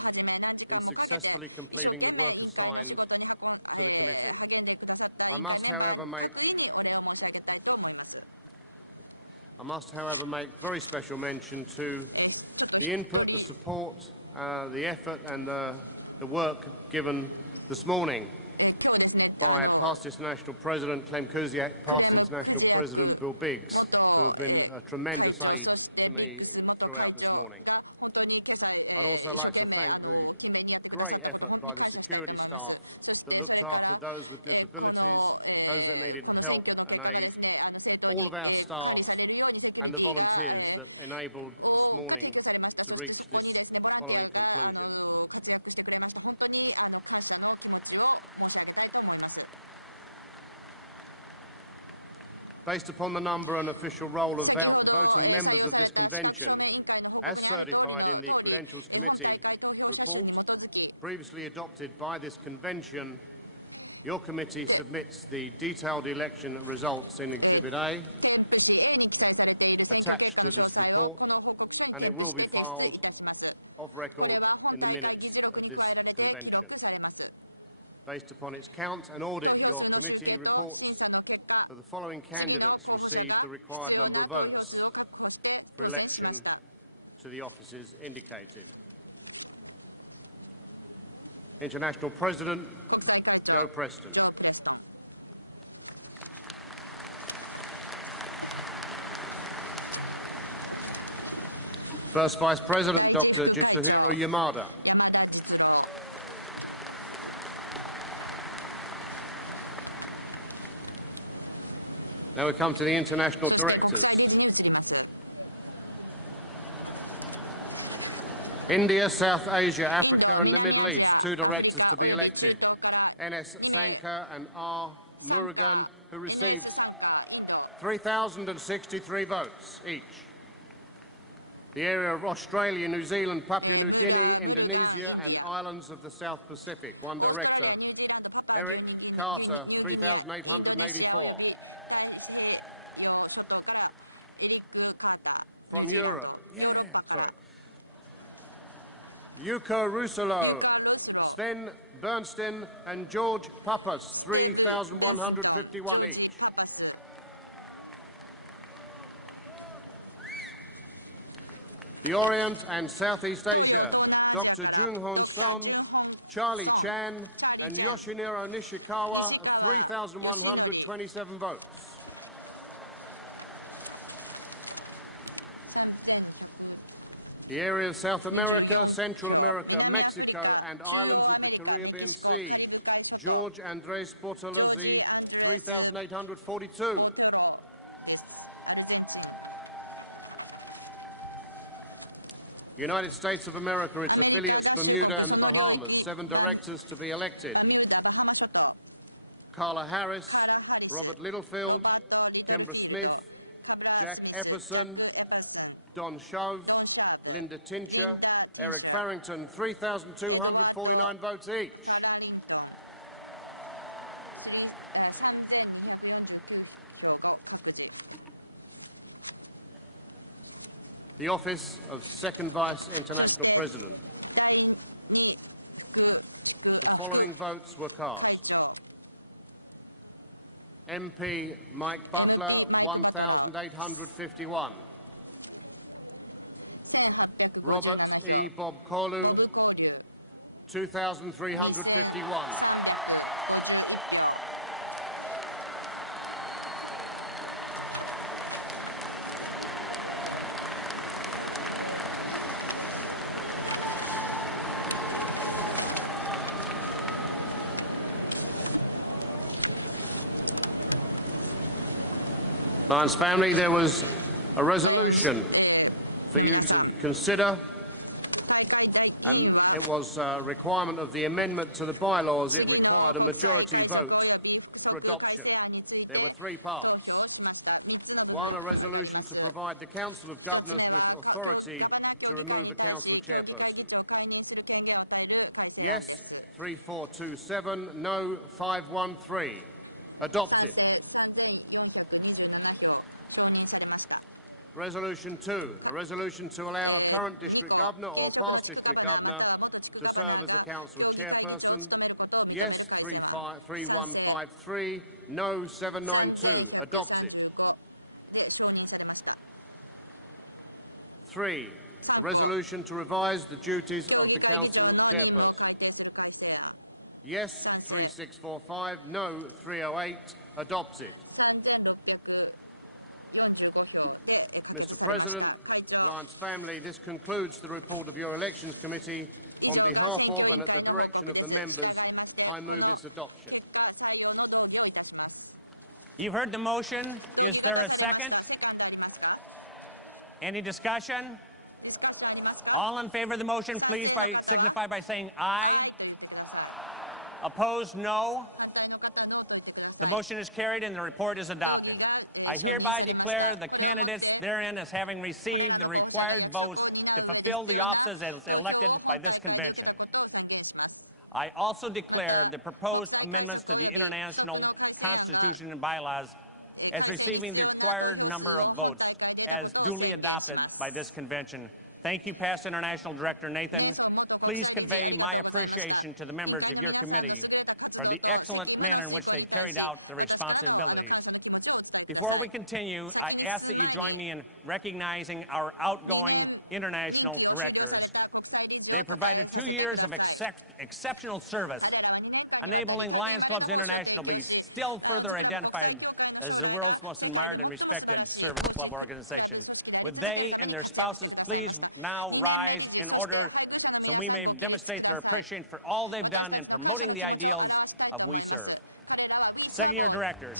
in successfully completing the work assigned to the committee. I must, however, make very special mention to the input, the support, the effort and the work given this morning by past International President Clem Kuziak, past International President Bill Biggs, who have been a tremendous aid to me throughout this morning. I'd also like to thank the great effort by the security staff that looked after those with disabilities, those that needed help and aid, all of our staff and the volunteers that enabled this morning to reach this following conclusion. Based upon the number and official role of voting members of this convention, as certified in the Credentials Committee report previously adopted by this convention, your committee submits the detailed election results in Exhibit A attached to this report, and it will be filed of record in the minutes of this convention. Based upon its count and audit, your committee reports that the following candidates received the required number of votes for election to the offices indicated. International President Joe Preston. First Vice President, Dr. Jitsuhiro Yamada. Now we come to the international directors. India, South Asia, Africa and the Middle East, 2 directors to be elected. N.S. Sankar and R. Murugan, who received 3,063 votes each. The area of Australia, New Zealand, Papua New Guinea, Indonesia and islands of the South Pacific, 1 director. Eric Carter, 3,884. From Europe, Yuko Rusolo, Sven Bernstein and George Papas, 3,151 each. The Orient and Southeast Asia, Dr. Junghon Son, Charlie Chan and Yoshiniro Nishikawa, 3,127 votes. The area of South America, Central America, Mexico and islands of the Caribbean Sea, George Andres Bortolozzi, 3,842. United States of America, its affiliates Bermuda and the Bahamas, 7 directors to be elected. Carla Harris, Robert Littlefield, Kembra Smith, Jack Epperson, Don Shove, Linda Tincher, Eric Farrington, 3,249 votes each. The office of Second Vice International President. The following votes were cast. MP Mike Butler, 1,851. Robert E. Bob Kolu, 2,351. Lions family, there was a resolution for you to consider, and it was a requirement of the amendment to the bylaws. It required a majority vote for adoption. There were 3 parts. 1, a resolution to provide the Council of Governors with authority to remove a council chairperson. Yes, 3427, no, 513. Adopted. Resolution 2, a resolution to allow a current district governor or past district governor to serve as a council chairperson. Yes, 3153, no, 792. Adopted. 3, a resolution to revise the duties of the council chairperson. Yes, 3645, no, 308. Adopted. Mr. President, Lions family, this concludes the report of your Elections Committee. On behalf of and at the direction of the members, I move its adoption. You've heard the motion. Is there a second? Any discussion? All in favor of the motion, please signify by saying aye. Opposed, no. The motion is carried and the report is adopted. I hereby declare the candidates therein as having received the required votes to fulfill the offices as elected by this convention. I also declare the proposed amendments to the International Constitution and bylaws as receiving the required number of votes as duly adopted by this convention. Thank you, past International Director Nathan. Please convey my appreciation to the members of your committee for the excellent manner in which they carried out their responsibilities. Before we continue, I ask that you join me in recognizing our outgoing international directors. They provided 2 years of exceptional service, enabling Lions Clubs International to be still further identified as the world's most admired and respected service club organization. Would they and their spouses please now rise in order so we may demonstrate their appreciation for all they've done in promoting the ideals of We Serve. Second-year directors.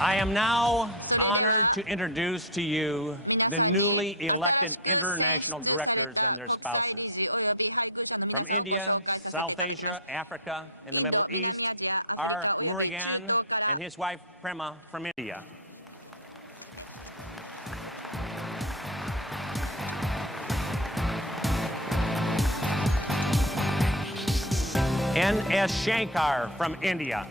I am now honored to introduce to you the newly elected international directors and their spouses. From India, South Asia, Africa, and the Middle East are Murugan and his wife Prema from India. N.S. Shankar from India.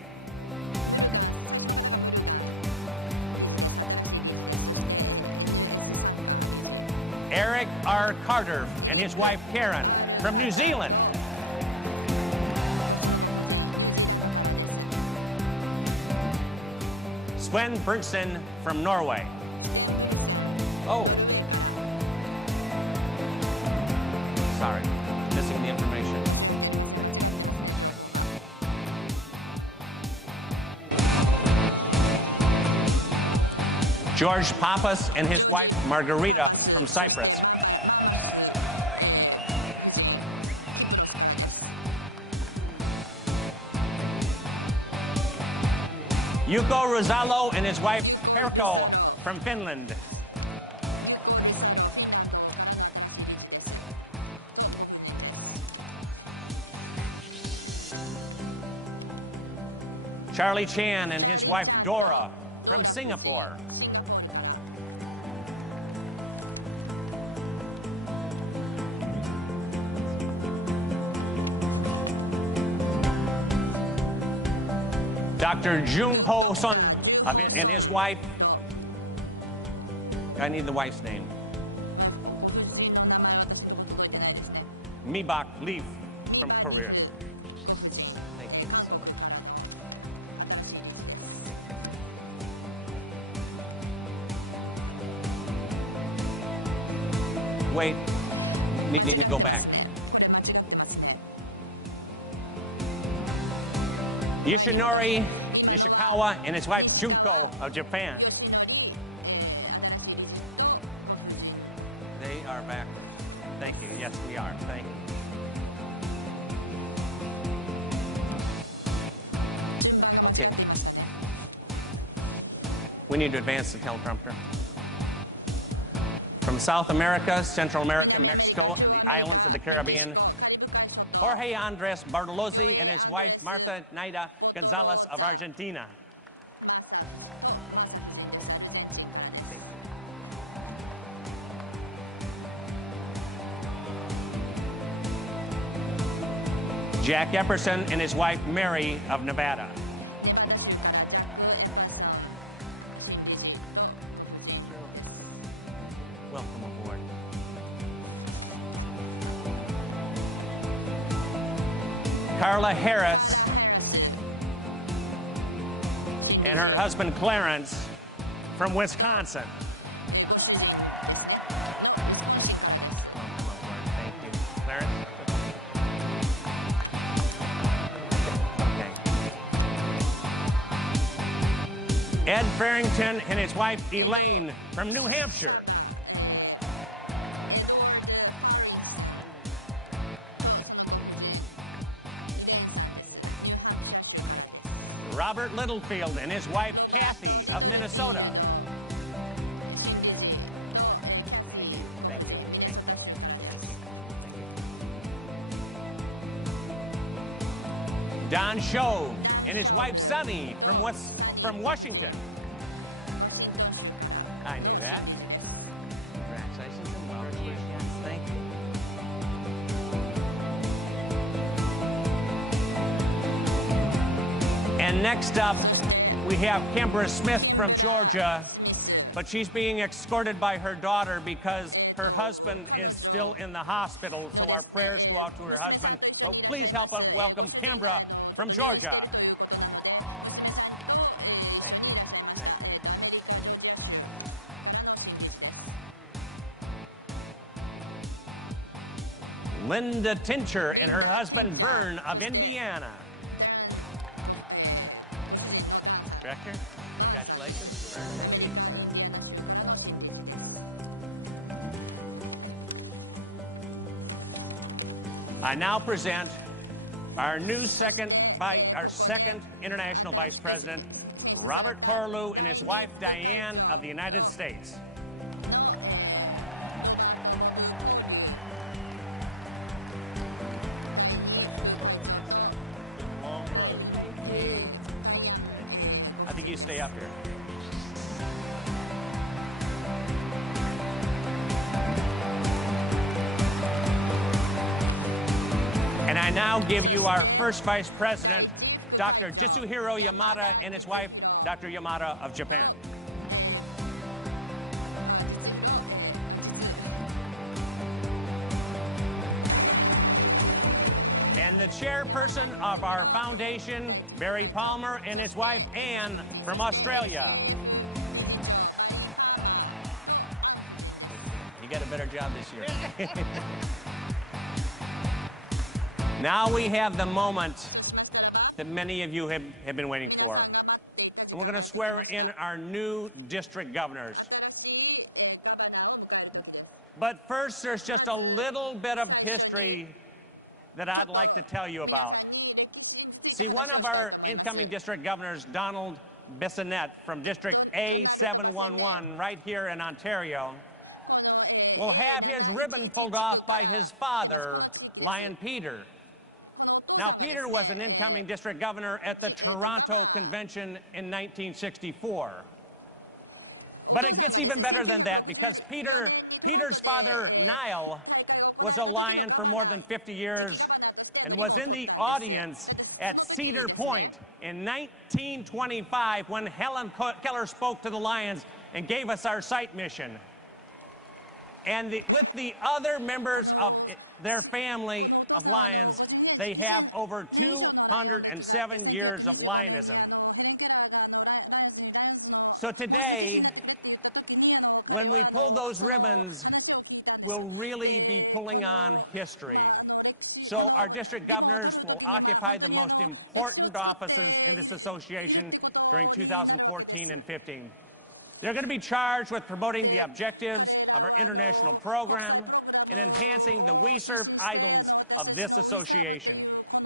Eric R. Carter and his wife Karen from New Zealand. Sven Bergson from Norway. Oh. Sorry, missing the information. George Pappas and his wife Margarita from Cyprus. Yuko Rosalo and his wife Perko from Finland. Charlie Chan and his wife Dora from Singapore. Dr. Jung Ho Sun and his wife. I need the wife's name. Mibak Leaf from Korea. Thank you so much. Wait, need to go back. Yoshinori Nishikawa and his wife Junko of Japan. They are backwards. Thank you. Yes, we are. Thank you. Okay. We need to advance the teleprompter. From South America, Central America, Mexico, and the islands of the Caribbean, Jorge Andres Bartolozzi and his wife Marta Naida Gonzalez of Argentina. Jack Epperson and his wife Mary of Nevada. Welcome aboard. Carla Harris and her husband Clarence from Wisconsin. Thank you. Clarence? Okay. Ed Farrington and his wife Elaine from New Hampshire. Robert Littlefield and his wife Kathy of Minnesota. Thank you. Thank you. Thank you. Don Shove and his wife Sunny from Washington. I knew that. Congratulations and welcome. Yes, thank you. And next up, we have Kimbra Smith from Georgia, but she's being escorted by her daughter because her husband is still in the hospital, so our prayers go out to her husband. So please help us welcome Kimbra from Georgia. Thank you. Thank you. Linda Tincher and her husband Vern of Indiana. Director, congratulations. Thank you, sir. I now present our second International Vice President, Robert Corlew, and his wife Diane of the United States. Long road. Thank you. I think you stay up here. And I now give you our first Vice President, Dr. Jitsuhiro Yamada, and his wife, Dr. Yamada of Japan. And the chairperson of our foundation, Barry Palmer, and his wife, Anne, from Australia. You got a better job this year. Now we have the moment that many of you have been waiting for. And we're going to swear in our new district governors. But first, there's just a little bit of history that I'd like to tell you about. See, one of our incoming district governors, Donald Bissonnette from District A711 right here in Ontario, will have his ribbon pulled off by his father, Lion Peter. Now, Peter was an incoming district governor at the Toronto Convention in 1964. But it gets even better than that, because Peter's father, Niall, was a Lion for more than 50 years and was in the audience at Cedar Point in 1925 when Helen Keller spoke to the Lions and gave us our site mission. And with the other members of their family of Lions, they have over 207 years of Lionism. So today, when we pull those ribbons, we'll really be pulling on history. So our district governors will occupy the most important offices in this association during 2014 and 15. They're going to be charged with promoting the objectives of our international program and enhancing the We Serve idols of this association.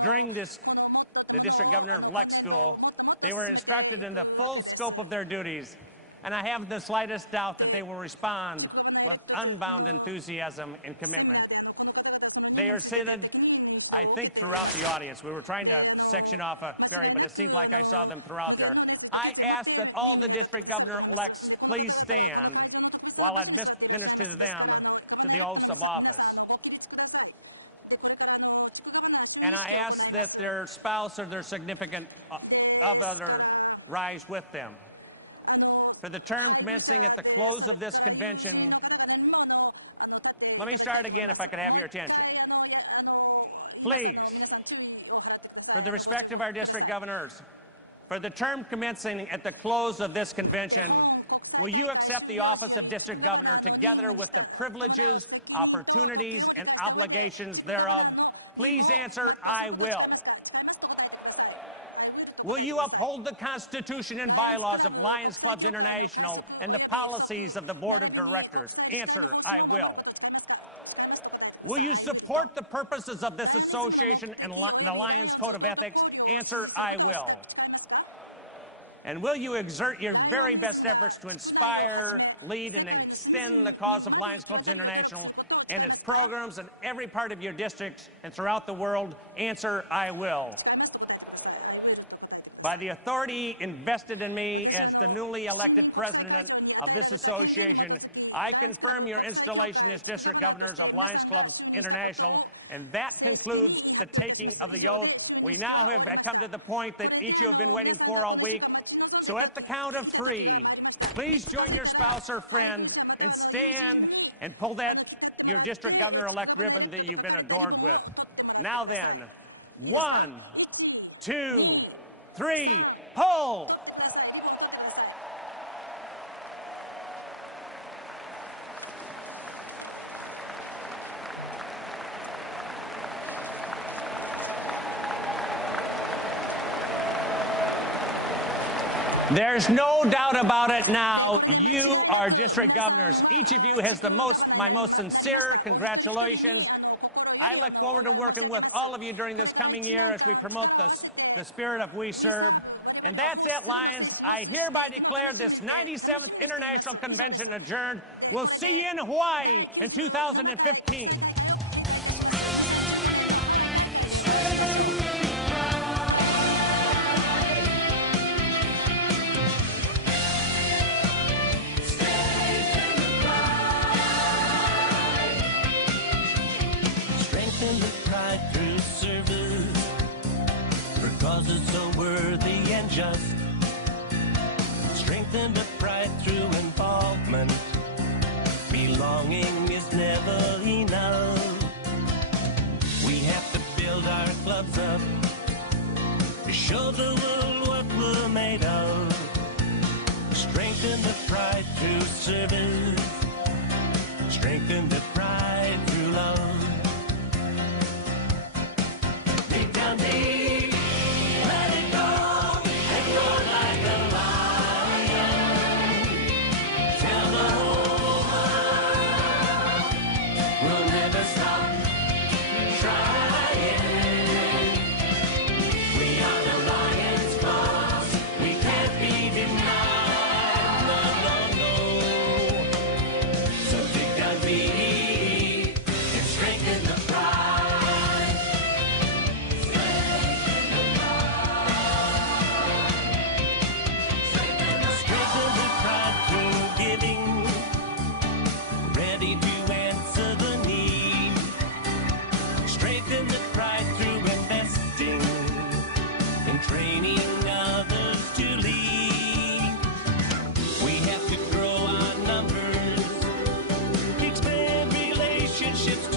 During the district governor-elect school, they were instructed in the full scope of their duties, and I have the slightest doubt that they will respond with unbound enthusiasm and commitment. They are seated, I think, throughout the audience. We were trying to section off a ferry, but it seemed like I saw them throughout there. I ask that all the district governor-elects please stand while I administer to them to the oaths of office. And I ask that their spouse or their significant other rise with them. For the term commencing at the close of this convention, let me start again if I could have your attention. Please, for the respect of our district governors, for the term commencing at the close of this convention, will you accept the office of district governor together with the privileges, opportunities, and obligations thereof? Please answer, I will. Will you uphold the Constitution and bylaws of Lions Clubs International and the policies of the Board of Directors? Answer, I will. Will you support the purposes of this association and the Lions Code of Ethics? Answer, I will. And will you exert your very best efforts to inspire, lead, and extend the cause of Lions Clubs International and its programs in every part of your districts and throughout the world? Answer, I will. By the authority invested in me as the newly elected president of this association, I confirm your installation as district governors of Lions Clubs International, and that concludes the taking of the oath. We now have come to the point that each of you have been waiting for all week. So at the count of 3, please join your spouse or friend and stand and pull your district governor-elect ribbon that you've been adorned with. Now then, 1, 2, 3, pull! There's no doubt about it now. You are district governors. Each of you has my most sincere congratulations. I look forward to working with all of you during this coming year as we promote the spirit of We Serve. And that's it, Lions. I hereby declare this 97th International Convention adjourned. We'll see you in Hawaii in 2015. Strengthen the pride through service, for causes so worthy and just. Strengthen the pride through involvement. Belonging is never enough. We have to build our clubs up to show the world what we're made of. Strengthen the pride through service. Strengthen the pride through love. Dig down deep, let it go, and roar like a lion. Tell the whole world we'll never stop trying. We are the Lions Claws, we can't be denied. No, no, no. So dig down deep and strengthen the pride. Strengthen the pride through giving, ready to answer the need. Strengthen the pride through investing in training others to lead. We have to grow our numbers, expand relationships